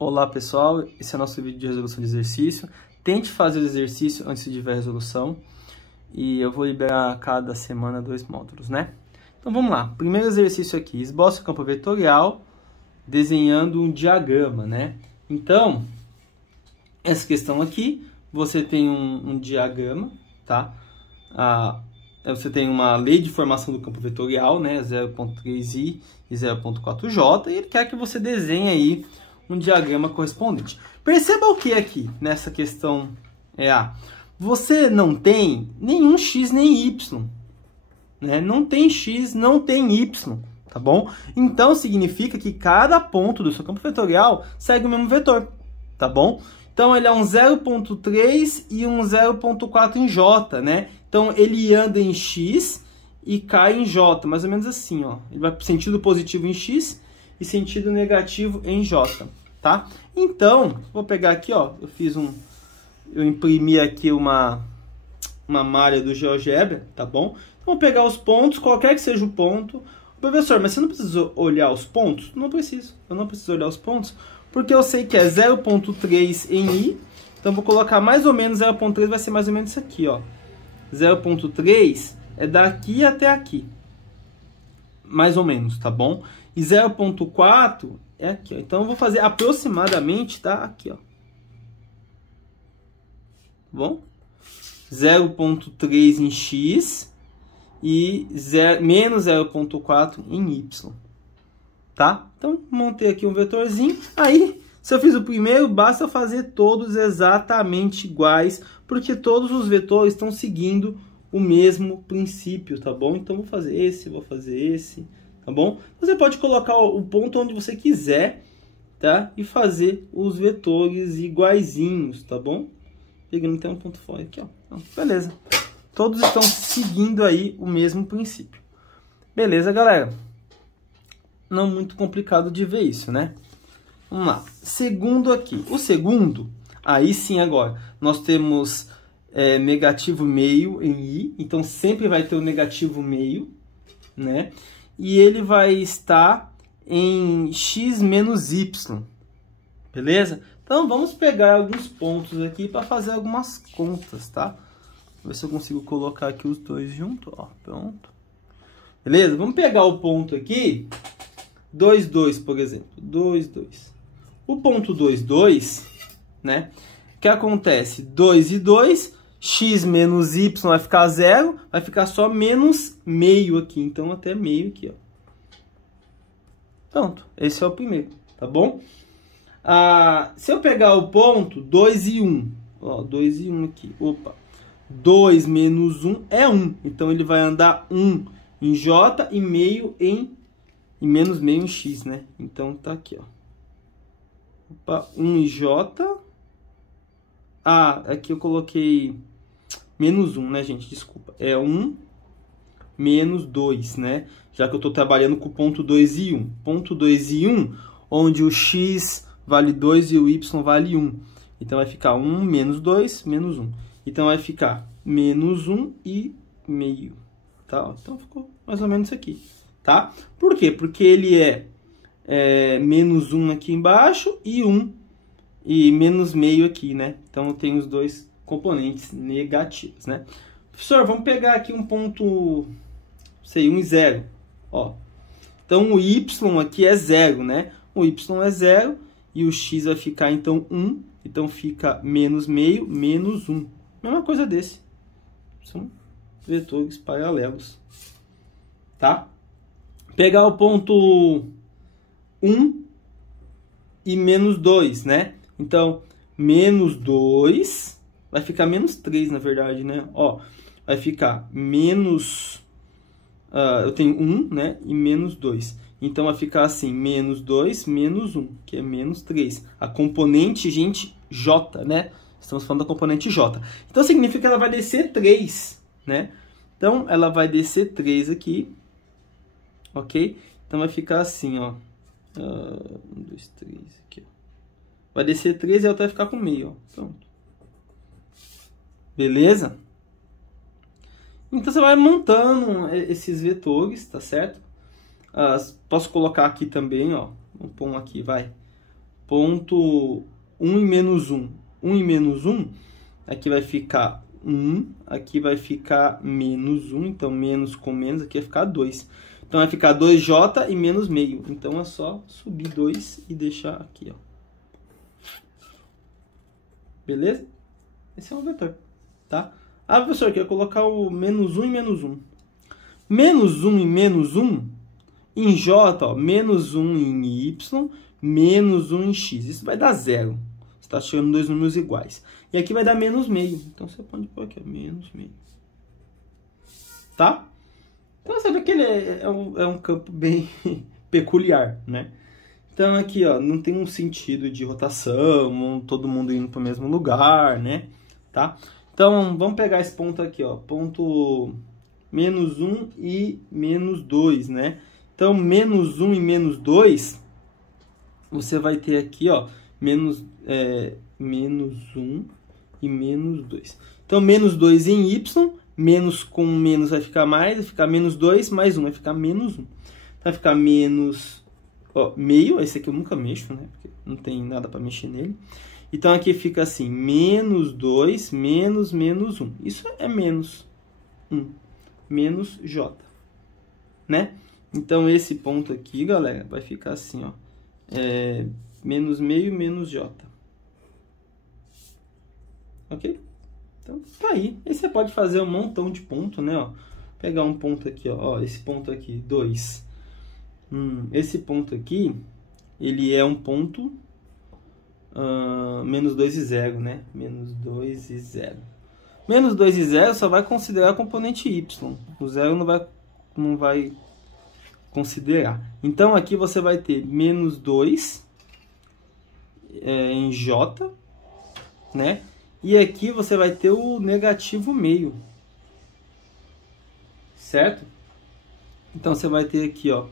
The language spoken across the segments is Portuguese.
Olá pessoal, esse é o nosso vídeo de resolução de exercício. Tente fazer o exercício antes de ver a resolução. E eu vou liberar a cada semana 2 módulos, né? Então vamos lá, primeiro exercício aqui, esboça o campo vetorial desenhando um diagrama, né? Então, essa questão aqui, você tem um diagrama, tá? Você tem uma lei de formação do campo vetorial, né? 0.3i e 0.4j, e ele quer que você desenhe aí um diagrama correspondente. Perceba o que aqui, nessa questão A? Você não tem nenhum x nem y, né? Não tem x, não tem y, tá bom? Então, significa que cada ponto do seu campo vetorial segue o mesmo vetor, tá bom? Então, ele é um 0.3 e um 0.4 em j, né? Então, ele anda em x e cai em j, mais ou menos assim, ó. Ele vai sentido positivo em x e sentido negativo em j, tá? Então, vou pegar aqui, ó, eu imprimi aqui uma malha do GeoGebra, tá bom? Então, vou pegar os pontos, qualquer que seja o ponto. Professor, mas você não precisa olhar os pontos? Não preciso, eu não preciso olhar os pontos, porque eu sei que é 0.3 em i, então vou colocar mais ou menos 0.3, vai ser mais ou menos isso aqui, ó. 0.3 é daqui até aqui, mais ou menos, tá bom? E 0.4 é aqui, ó. Então eu vou fazer aproximadamente, tá? Aqui, ó. Bom? 0.3 em x e menos 0.4 em y, tá? Então, montei aqui um vetorzinho. Aí, se eu fiz o primeiro, basta eu fazer todos exatamente iguais, porque todos os vetores estão seguindo o mesmo princípio, tá bom? Então, vou fazer esse, tá bom? Você pode colocar o ponto onde você quiser, tá? E fazer os vetores iguaizinhos, tá bom? Pegando até um ponto fora aqui, ó. Então, beleza. Todos estão seguindo aí o mesmo princípio. Beleza, galera? Não muito complicado de ver isso, né? Vamos lá. Segundo aqui. O segundo, aí sim agora, nós temos negativo meio em i. Então, sempre vai ter o negativo meio, né? E ele vai estar em x menos y. Beleza? Então, vamos pegar alguns pontos aqui para fazer algumas contas, tá? Vou ver se eu consigo colocar aqui os dois juntos, ó. Pronto. Beleza? Vamos pegar o ponto aqui, 2, 2, por exemplo. 2, 2. O ponto 2, 2, né? O que acontece? 2 e 2, x menos y vai ficar 0, vai ficar só menos meio aqui. Então, até meio aqui, ó. Pronto. Esse é o primeiro, tá bom? Se eu pegar o ponto 2 e 1, ó, 2 e 1 aqui, opa, 2 menos 1 é 1, então ele vai andar 1 em j e meio e menos meio em x, né? Então tá aqui, ó. Opa, 1 em j, aqui eu coloquei menos 1, né, gente? Desculpa, é 1 menos 2, né? Já que eu tô trabalhando com o ponto 2 e 1. Ponto 2 e 1, onde o x vale 2 e o y vale 1. Então, vai ficar 1 menos 2, menos 1. Então, vai ficar menos 1 e meio. Tá? Então, ficou mais ou menos isso aqui. Tá? Por quê? Porque ele é menos 1 aqui embaixo e 1 e menos meio aqui, né? Então, eu tenho os dois componentes negativos, né? Professor, vamos pegar aqui um ponto, sei, 1 e 0. Ó. Então, o y aqui é 0, né? O y é 0. E o x vai ficar, então, 1. Então, fica menos meio, menos 1. Mesma coisa desse. São vetores paralelos. Tá? Pegar o ponto 1 e menos 2, né? Então, menos 2 vai ficar menos 3, na verdade, né? Ó, vai ficar menos... eu tenho 1, né? E menos 2. Então, vai ficar assim, menos 2, menos 1, que é menos 3. A componente, gente, j, né? Estamos falando da componente j. Então, significa que ela vai descer 3, né? Então, ela vai descer 3 aqui, ok? Então, vai ficar assim, ó. 1, 2, 3, aqui, ó. Vai descer 3 e ela vai ficar com meio, ó. Pronto. Beleza? Então, você vai montando esses vetores, tá certo? Posso colocar aqui também, ó. Vamos pôr um aqui, vai. ponto 1 e menos 1. 1 e menos 1, aqui vai ficar 1, aqui vai ficar menos 1, então menos com menos, aqui vai ficar 2. Então vai ficar 2j e menos meio. Então é só subir 2 e deixar aqui, ó. Beleza? Esse é um vetor, tá? Ah, professor, eu quero colocar o menos 1 e menos 1. Menos 1 e menos 1, em j, ó, menos 1 em y, menos 1 em x. Isso vai dar 0. Você está tirando dois números iguais. E aqui vai dar menos meio. Então você pode pôr aqui, ó, menos meio. Tá? Então você vê que ele é um campo bem peculiar, né? Então aqui, ó, não tem um sentido de rotação, todo mundo indo para o mesmo lugar, né? Tá? Então vamos pegar esse ponto aqui, ó, ponto menos 1 e menos 2, né? Então menos 1 e menos 2, você vai ter aqui, ó, menos 1 e menos 2. Então menos 2 em y, menos com menos vai ficar mais, vai ficar menos 2, mais 1 vai ficar menos 1. Vai ficar menos, ó, meio, esse aqui eu nunca mexo, né? Porque não tem nada para mexer nele. Então aqui fica assim, menos 2, menos 1. Isso é menos 1, menos j, né? Então esse ponto aqui, galera, vai ficar assim, ó, menos meio menos j. Ok? Então tá aí. Aí você pode fazer um montão de ponto, né? Ó, pegar um ponto aqui, ó, esse ponto aqui, 2. Esse ponto aqui, ele é um ponto menos 2 e 0, né? Menos 2 e 0. Menos 2 e 0 só vai considerar a componente y. O 0 não vai considerar. Então aqui você vai ter menos 2 em j, né? E aqui você vai ter o negativo meio, certo? Então você vai ter aqui, ó,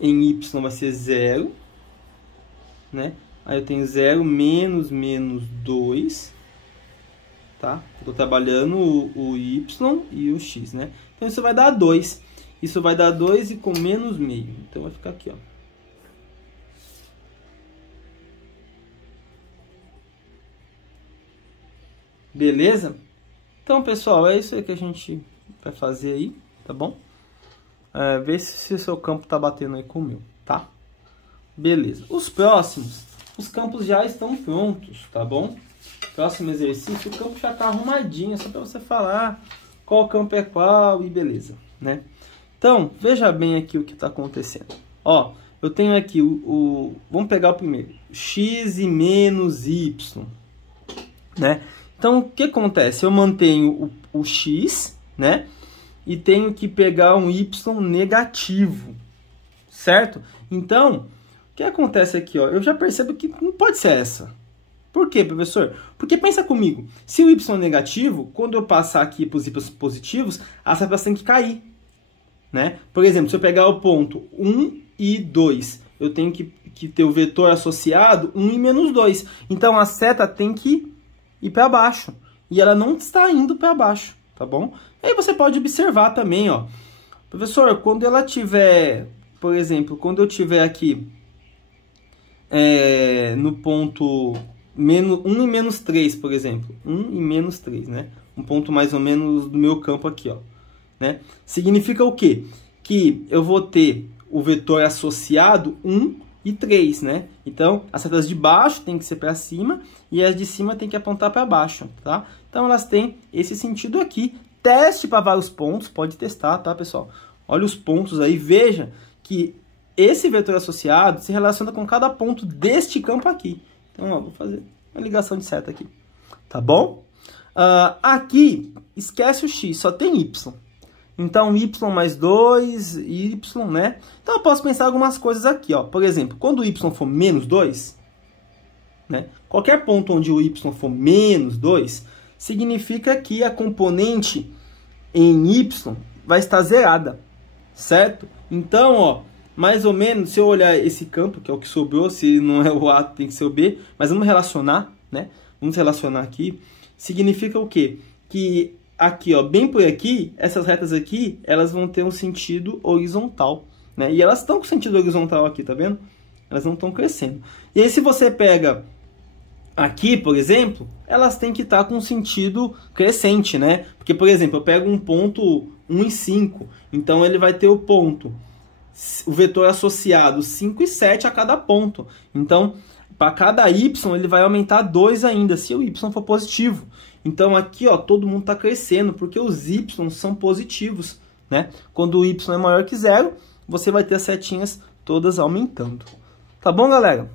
em y vai ser 0, né? Aí eu tenho 0 menos 2, tá? Estou trabalhando o y e o x, né? Então isso vai dar 2. Isso vai dar 2 e com menos meio. Então vai ficar aqui, ó. Beleza? Então, pessoal, é isso aí que a gente vai fazer aí, tá bom? Vê se o seu campo tá batendo aí com o meu, tá? Beleza. Os próximos, os campos já estão prontos, tá bom? Próximo exercício, o campo já tá arrumadinho, só para você falar qual campo é qual e beleza, né? Então, veja bem aqui o que está acontecendo. Ó, eu tenho aqui vamos pegar o primeiro, x e menos y, né? Então, o que acontece? Eu mantenho o x, né? E tenho que pegar um y negativo, certo? Então, o que acontece aqui, ó? Eu já percebo que não pode ser essa. Por quê, professor? Porque pensa comigo, se o y é negativo, quando eu passar aqui para os y positivos, a separação tem que cair, né? Por exemplo, se eu pegar o ponto 1 e 2, eu tenho que ter o vetor associado 1 e menos 2. Então, a seta tem que ir para baixo. E ela não está indo para baixo, tá bom? Aí você pode observar também, ó. Professor, quando ela tiver, por exemplo, quando eu tiver aqui no ponto 1 e menos 3, por exemplo. 1 e menos 3, né? Um ponto mais ou menos do meu campo aqui, ó. Né? Significa o quê? Que eu vou ter o vetor associado 1 e 3, né? Então, as setas de baixo tem que ser para cima e as de cima tem que apontar para baixo, tá? Então, elas têm esse sentido aqui. Teste para vários pontos, pode testar, tá, pessoal? Olha os pontos aí, veja que esse vetor associado se relaciona com cada ponto deste campo aqui. Então, ó, vou fazer uma ligação de seta aqui, tá bom? Aqui, esquece o x, só tem y. Então, y mais 2, y, né? Então, eu posso pensar algumas coisas aqui, ó. Por exemplo, quando o y for menos 2, né? Qualquer ponto onde o y for menos 2, significa que a componente em y vai estar zerada, certo? Então, ó, mais ou menos, se eu olhar esse campo, que é o que sobrou, se não é o A, tem que ser o B, mas vamos relacionar, né? Vamos relacionar aqui. Significa o quê? Que aqui, ó, bem por aqui, essas retas aqui, elas vão ter um sentido horizontal, né? E elas estão com sentido horizontal aqui, tá vendo? Elas não estão crescendo. E aí se você pega aqui, por exemplo, elas têm que estar com sentido crescente, né? Porque, por exemplo, eu pego um ponto 1 e 5, então ele vai ter o vetor associado 5 e 7 a cada ponto. Então, para cada y, ele vai aumentar 2 ainda, se o y for positivo. Então, aqui, ó, todo mundo está crescendo, porque os y são positivos, né? Quando o y é maior que 0, você vai ter as setinhas todas aumentando. Tá bom, galera?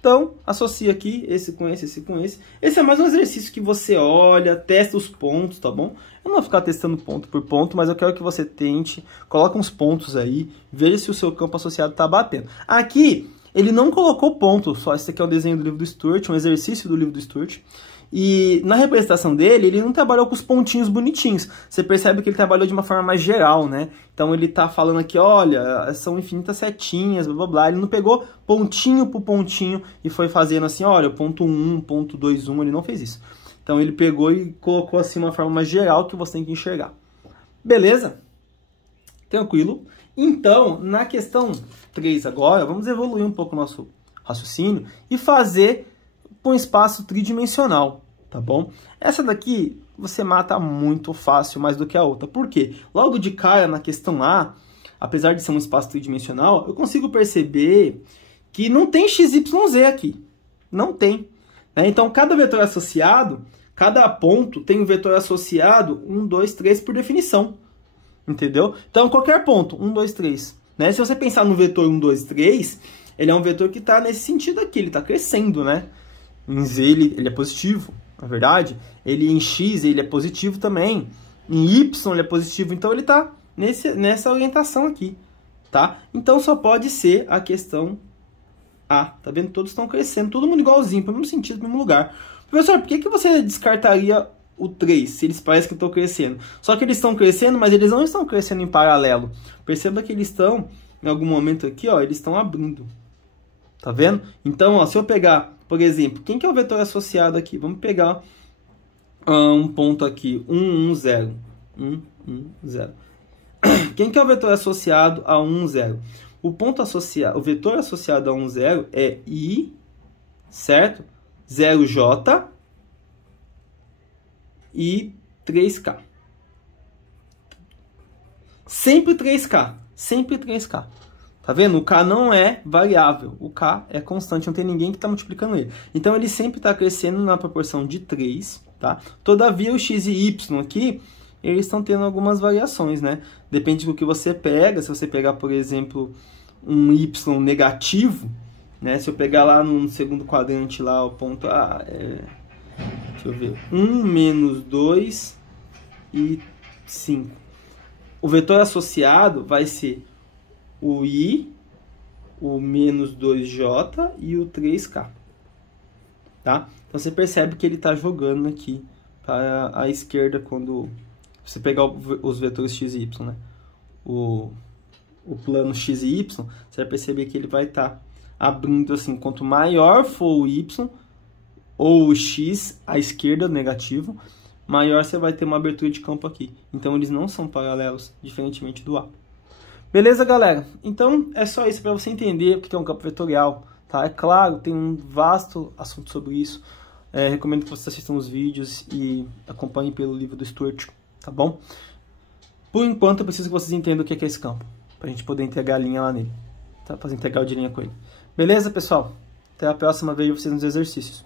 Então, associa aqui esse com esse, esse com esse. Esse é mais um exercício que você olha, testa os pontos, tá bom? Eu não vou ficar testando ponto por ponto, mas eu quero que você tente, coloque uns pontos aí, veja se o seu campo associado está batendo. Aqui, ele não colocou ponto, só esse aqui é um desenho do livro do Sturt, um exercício do livro do Sturt. E na representação dele, ele não trabalhou com os pontinhos bonitinhos. Você percebe que ele trabalhou de uma forma mais geral, né? Então ele tá falando aqui, olha, são infinitas setinhas, blá blá blá. Ele não pegou pontinho por pontinho e foi fazendo assim, olha, ponto 1, ponto 2, 1, ele não fez isso. Então ele pegou e colocou assim uma forma mais geral que você tem que enxergar. Beleza? Tranquilo? Então, na questão 3 agora, vamos evoluir um pouco o nosso raciocínio e fazer com espaço tridimensional, tá bom? Essa daqui você mata muito fácil mais do que a outra. Por quê? Logo de cara, na questão A, apesar de ser um espaço tridimensional, eu consigo perceber que não tem XYZ aqui. Não tem. Né? Então, cada vetor associado, cada ponto tem um vetor associado 1, 2, 3 por definição. Entendeu? Então, qualquer ponto, 1, 2, 3. Né? Se você pensar no vetor 1, 2, 3, ele é um vetor que está nesse sentido aqui, ele está crescendo, né? Em Z ele é positivo, na verdade. Ele em X ele é positivo também. Em Y ele é positivo, então ele está nessa orientação aqui, tá? Então só pode ser a questão A, tá vendo? Todos estão crescendo, todo mundo igualzinho, para o mesmo sentido, para o mesmo lugar. Professor, por que você descartaria o 3, se eles parecem que estão crescendo? Só que eles estão crescendo, mas eles não estão crescendo em paralelo. Perceba que eles estão, em algum momento aqui, ó, eles estão abrindo. Tá vendo? Então, ó, se eu pegar, por exemplo, quem que é o vetor associado aqui? Vamos pegar um ponto aqui, 1, 1, 0. 1, 1, 0. Quem que é o vetor associado a 1, 0? O vetor associado a 1, 0 é I, certo? 0J e 3K. Sempre 3K. Sempre 3K. Tá vendo? O K não é variável. O K é constante, não tem ninguém que está multiplicando ele. Então, ele sempre está crescendo na proporção de 3, tá? Todavia, o X e Y aqui, eles estão tendo algumas variações, né? Depende do que você pega. Se você pegar, por exemplo, um Y negativo, né? Se eu pegar lá no segundo quadrante, lá, o ponto A, deixa eu ver. 1, menos 2 e 5. O vetor associado vai ser o I, o menos 2J e o 3K. Tá? Então você percebe que ele está jogando aqui para a esquerda quando você pegar os vetores x e y, né? O plano x e y, você vai perceber que ele vai estar abrindo assim, quanto maior for o y ou o x à esquerda, negativo, maior você vai ter uma abertura de campo aqui. Então eles não são paralelos, diferentemente do A. Beleza, galera? Então, é só isso para você entender o que é um campo vetorial, tá? É claro, tem um vasto assunto sobre isso. Recomendo que vocês assistam os vídeos e acompanhem pelo livro do Sturt, tá bom? Por enquanto, eu preciso que vocês entendam o que é esse campo, para a gente poder integrar a linha lá nele, tá? Fazer integral de linha com ele. Beleza, pessoal? Até a próxima, vejo vocês nos exercícios.